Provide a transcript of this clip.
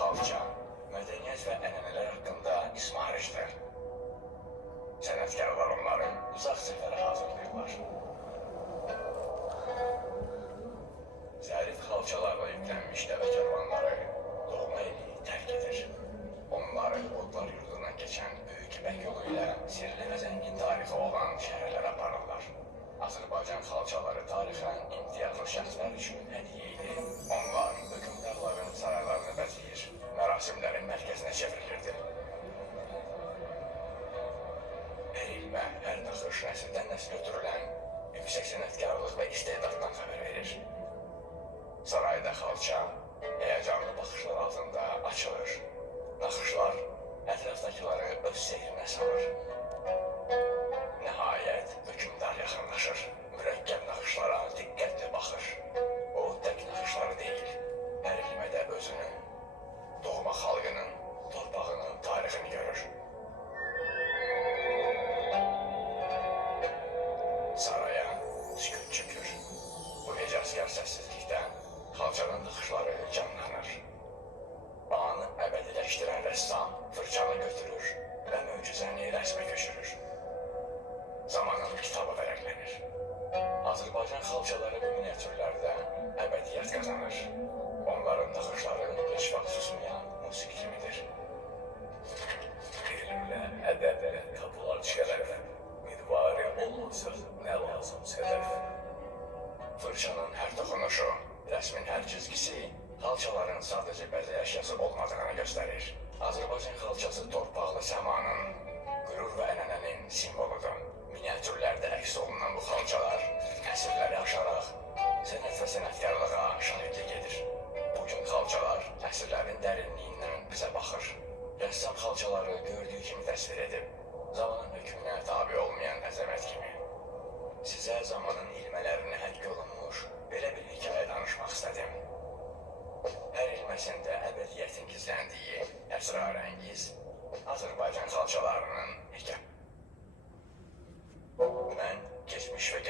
xalça, mədəniyyət və ənənələr haqqında ismarişdir. Sənətkarlar onları uzaq səfərə hazırlayırlar. Zərif xalçalarla yüklənmiş dəvə kərvanları doğma eli tərk edir. Onları Odlar yurdundan keçən Böyük İpək yolu ilə sirli və zəngin tarixi olan şəhərlərə aparırlar. Azərbaycan xalçaları tarixən imtiyazlı şəxslər üçün hədiyyə idi. Onlar hökmdarların saraylarını bəzəyir, mərasimlərin mərkəzinə çevrilirdi. Hər ilmə, hər naxış nəsildən nəsil götürülən yüksək sənətkarlıq və istedaddan xəbər verir. Sarayda xalça həyəcanlı baxışlar altında açılır. Naxışlar ətrafdakıları öz sehrinə salır. Nəhayət, hökmdar yaxınlaşır. Mürəkkəb naxışlara diqqətlə baxır. O, tək naxışları deyil, hər ilmədə özünün, doğma xalqının, torpağının tarixini görür. Saraya sükut çökür. Bu hecazkar səssizlikdə xalçanın naxışları canlanır. Anı əbədiləşdirən rəssam fırçanı götürür və möcüzəni rəsmə köçürür. Zamanın kitabı vərəqlənir. Azərbaycan xalçaları bu miniatürlərdə əbədiyyət qazanır. Onların naxışları heç vaxt susmayan musiqi kimidir. Elmlə, ədəblə qapılar şərəf, midvari olmasa nə lazım sədəf. Fırçanın hər toxunuşu, rəsmin hər cizgisi xalçaların sadəcə bəzək əşyası olmadığını göstərir. Azərbaycan xalçası torpaqlı səmanın, qürur və ənənənin simvoludur. Miniatürlərdə əks olunan bu xalçalar əsrləri aşaraq sənət və sənətkarlığa şahidlik edir. Bugün xalçalar əsrlərin dərinliyindən bizə baxır. Rəssam xalçaları gördüyü kimi təsvir edib, zamanın hökmünə tabi olmayan əzəmət kimi. Sizə zamanın ilmələrini həkk olunmuş belə bir hekayə danışmaq istədim. Hər ilməsində əbədiyyətin gizləndiyi əsrarəngiz Azərbaycan xalçalarının hekayəsi. Mən keçmiş və